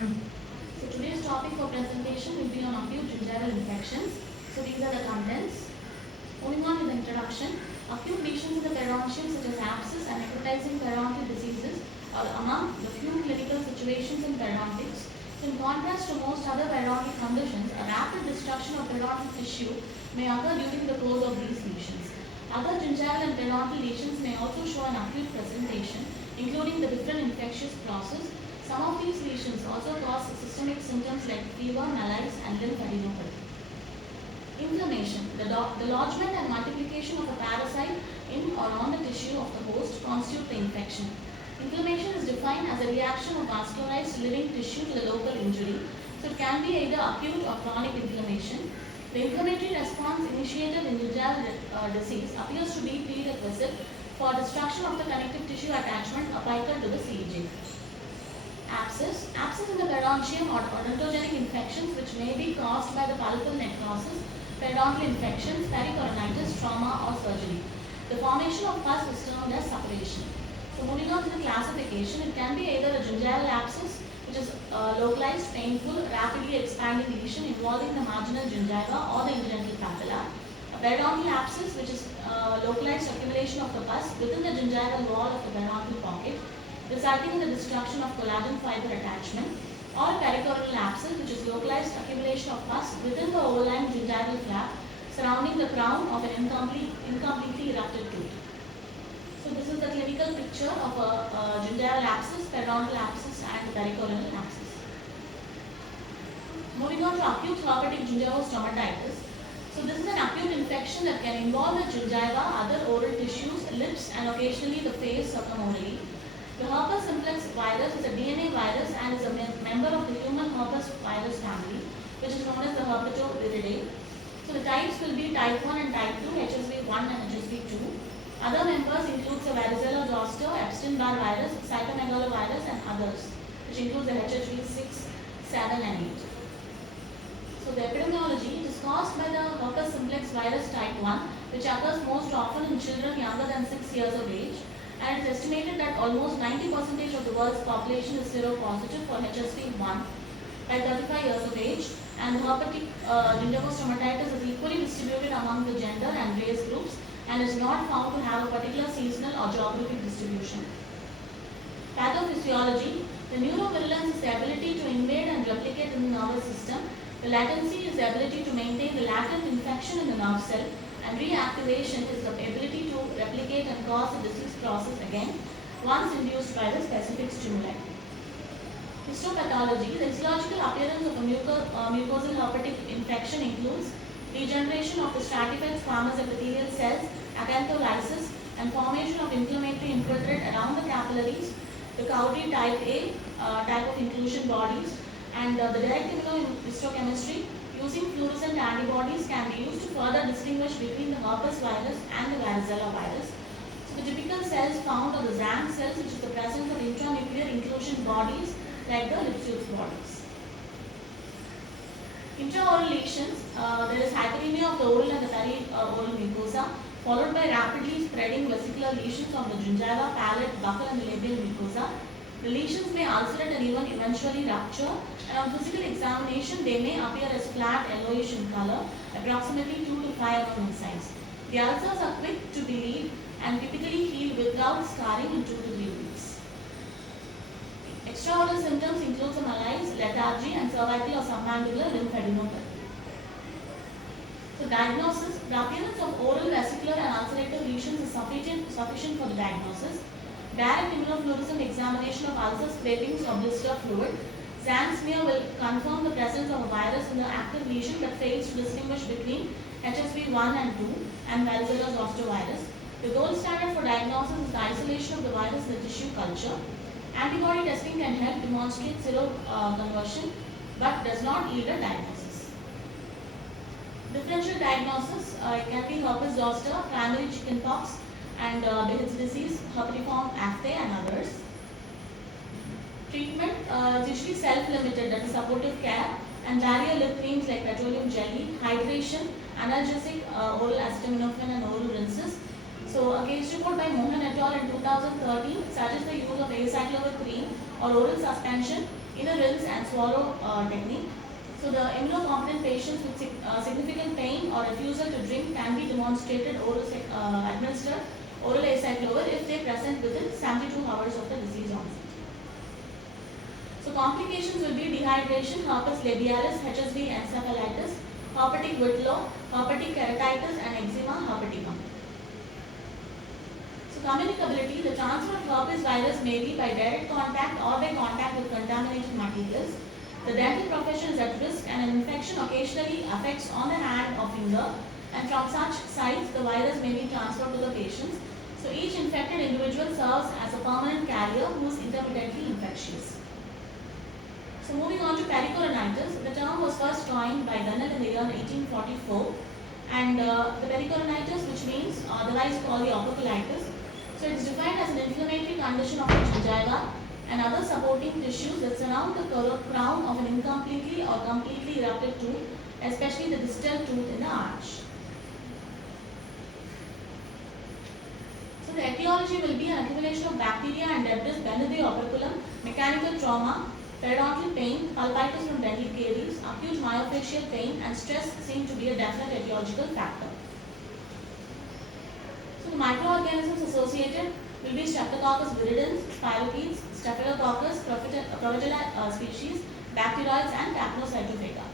So today's topic for presentation will be on acute gingival infections. So these are the contents. Moving on to the introduction, acute lesions in the periodontium such as abscess and necrotizing periodontal diseases are among the few clinical situations in periodontics. So in contrast to most other periodontal conditions, a rapid destruction of periodontal tissue may occur during the course of these lesions. Other gingival and periodontal lesions may also show an acute presentation, including the different infectious process. Some of these lesions also cause systemic symptoms like fever, malaise, and lymphadenopathy. Inflammation. The lodgement and multiplication of a parasite in or on the tissue of the host constitute the infection. Inflammation is defined as a reaction of vascularized living tissue to the local injury. So it can be either acute or chronic inflammation. The inflammatory response initiated in gingival disease appears to be prerequisite for destruction of the connective tissue attachment apical to the CJ. Abscess. Abscess in the periodontium or odontogenic infections which may be caused by the pulpal necrosis, periodontal infections, pericoronitis, trauma or surgery. The formation of pus is termed as suppuration. So moving on to the classification, it can be either a gingival abscess which is localized, painful, rapidly expanding lesion involving the marginal gingiva or the incidental papilla. A periodontal abscess which is localized accumulation of the pus within the gingival wall of the periodontal pocket, resulting in the destruction of collagen fiber attachment, or a pericoronial abscess which is localized accumulation of pus within the overlying gingival flap surrounding the crown of an incompletely erupted tooth. So this is the clinical picture of a gingival abscess, periodontal abscess and pericoronial abscess. Moving on to acute herpetic gingivostomatitis. So this is an acute infection that can involve the gingiva, other oral tissues, lips and occasionally the face circumorally. The herpes simplex virus is a DNA virus and is a member of the human herpes virus family, which is known as the Herpetobiridae. So the types will be type 1 and type 2, HSV1 and HSV2. Other members include the varicella zoster, Epstein-Barr virus, cytomegalovirus and others, which includes the HHV6, 7 and 8. So the epidemiology is caused by the herpes simplex virus type 1, which occurs most often in children younger than 6 years of age. And it is estimated that almost 90% of the world's population is seropositive for HSV1 by 35 years of age, and the herpetic gingivostomatitis is equally distributed among the gender and race groups and is not found to have a particular seasonal or geographic distribution. Pathophysiology. The neurovirulence is the ability to invade and replicate in the nervous system. The latency is the ability to maintain the latent infection in the nerve cell, and reactivation is the ability to replicate and cause the disease process again once induced by the specific stimuli. Histopathology. The histological appearance of a mucosal herpetic infection includes degeneration of the stratified squamous epithelial cells, acantholysis, and formation of inflammatory infiltrate around the capillaries, the Cowdery type A type of inclusion bodies, and the direct immunohistochemistry using fluorescent antibodies can be used to further distinguish between the herpes virus and the varicella virus. So the typical cells found are the Zang cells, which is the presence of intranuclear inclusion bodies like the Lipschutz bodies. Intraoral lesions, there is hyperemia of the oral and the perioral mucosa, followed by rapidly spreading vesicular lesions of the gingiva, palate, buccal and the labial mucosa. The lesions may ulcerate and even eventually rupture, and on physical examination they may appear as flat yellowish in color, approximately 2 to 5 mm in size. The ulcers are quick to relieve and typically heal without scarring in 2 to 3 weeks. Extraoral symptoms include the malaise, lethargy and cervical or submandibular lymphadenopathy. So diagnosis. The appearance of oral, vesicular and ulcerative lesions is sufficient for the diagnosis. Direct immunofluorescent examination of ulcer scrapings or blister fluid. Zang smear will confirm the presence of a virus in the active lesion but fails to distinguish between HSV1 and 2 and varicella zoster virus. The gold standard for diagnosis is the isolation of the virus in the tissue culture. Antibody testing can help demonstrate seroconversion but does not yield a diagnosis. Differential diagnosis, it can be herpes zoster, primary chickenpox, and Behçet's disease, herpetiform aphthay and others. Treatment is usually self-limited, that is supportive care, and barrier lip creams like petroleum jelly, hydration, analgesic, oral acetaminophen and oral rinses. So a case report by Mohan et al. In 2013 suggests the use of acyclovir cream or oral suspension in a rinse and swallow technique. So the immunocompetent patients with significant pain or refusal to drink can be demonstrated administered oral acyclovir if they present within 72 hours of the disease onset. So complications will be dehydration, herpes labialis, HSV encephalitis, herpetic whitlow, herpetic keratitis and eczema herpeticum. So communicability, the transfer of herpes virus may be by direct contact or by contact with contaminated materials. The dental profession is at risk and an infection occasionally affects on the hand or finger, and from such sites the virus may be transferred to the patients. So each infected individual serves as a permanent carrier who is intermittently infectious. So moving on to pericoronitis, the term was first coined by Gunnell in the year 1844, and the pericoronitis, which means otherwise called the operculitis. So it is defined as an inflammatory condition of the gingiva and other supporting tissues that surround the crown of an incompletely or completely erupted tooth, especially the distal tooth in the arch. So the etiology will be an accumulation of bacteria and debris beneath the operculum, mechanical trauma, periodontal pain, pulpitis from dental caries, acute myofascial pain and stress seem to be a definite etiological factor. So the microorganisms associated will be Streptococcus viridans, spirochetes, Staphylococcus, Provigilla species, bacteroids and Capnocytophaga.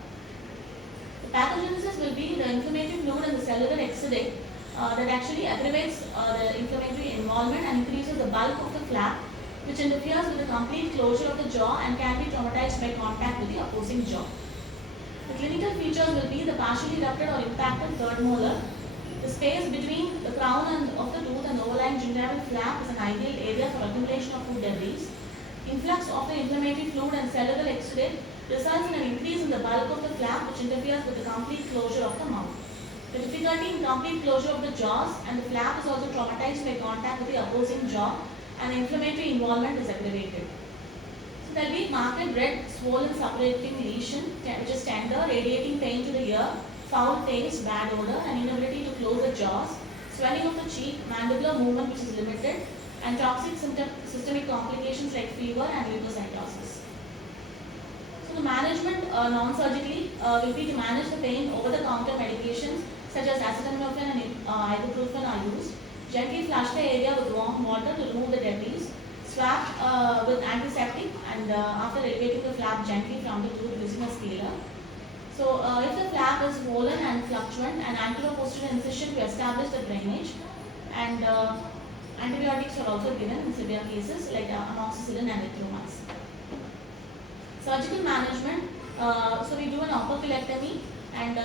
The pathogenesis will be the inflammatory fluid in the cellular exudate that actually aggravates the inflammatory involvement and increases the bulk of the flap, which interferes with the complete closure of the jaw and can be traumatized by contact with the opposing jaw. The clinical features will be the partially erupted or impacted third molar. The space between the crown of the tooth and the overlying gingival flap is an ideal area for accumulation of food debris. Influx of the inflammatory fluid and cellular exudate results in an increase in the bulk of the flap, which interferes with the complete closure of the mouth. The difficulty in complete closure of the jaws and the flap is also traumatized by contact with the opposing jaw, and the inflammatory involvement is aggravated. So there will be marked red, swollen, separating lesion, which is tender, radiating pain to the ear, foul taste, bad odor, and inability to close the jaws, swelling of the cheek, mandibular movement which is limited, and toxic systemic complications like fever and leukocytosis. So the management non-surgically will be to manage the pain. Over-the-counter medications such as acetaminophen and ibuprofen are used. Gently flush the area with warm water to remove the debris. Swab with antiseptic and after elevating the flap gently from the tooth using a scaler. So if the flap is swollen and fluctuant, an anteroposterior incision to establish the drainage, and antibiotics are also given in severe cases like amoxicillin and erythromycin. Surgical management, so we do an operculectomy, and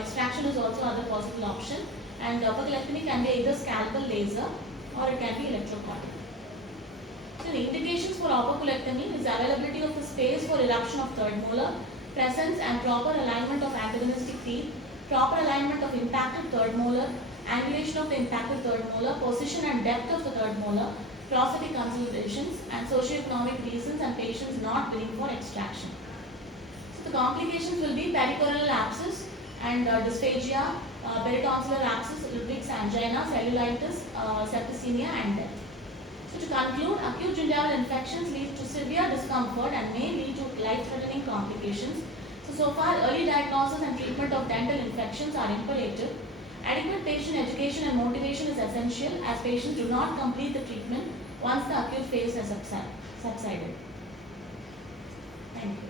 extraction is also other possible option, and operculectomy can be either scalpel laser or it can be electrocortic. So the indications for operculectomy is availability of the space for eruption of third molar, presence and proper alignment of antagonistic teeth, proper alignment of impacted third molar, angulation of the impacted third molar, position and depth of the third molar, prosthetic considerations, and socioeconomic reasons and patients not willing for extraction. So the complications will be pericorneal abscess and dysphagia, peritonsillar abscess, Ludwig's angina, cellulitis, septicemia and death. So to conclude, acute gingival infections lead to severe discomfort and may lead to life-threatening complications. So far, early diagnosis and treatment of dental infections are imperative. Adequate patient education and motivation is essential as patients do not complete the treatment once the acute phase has subsided. Thank you.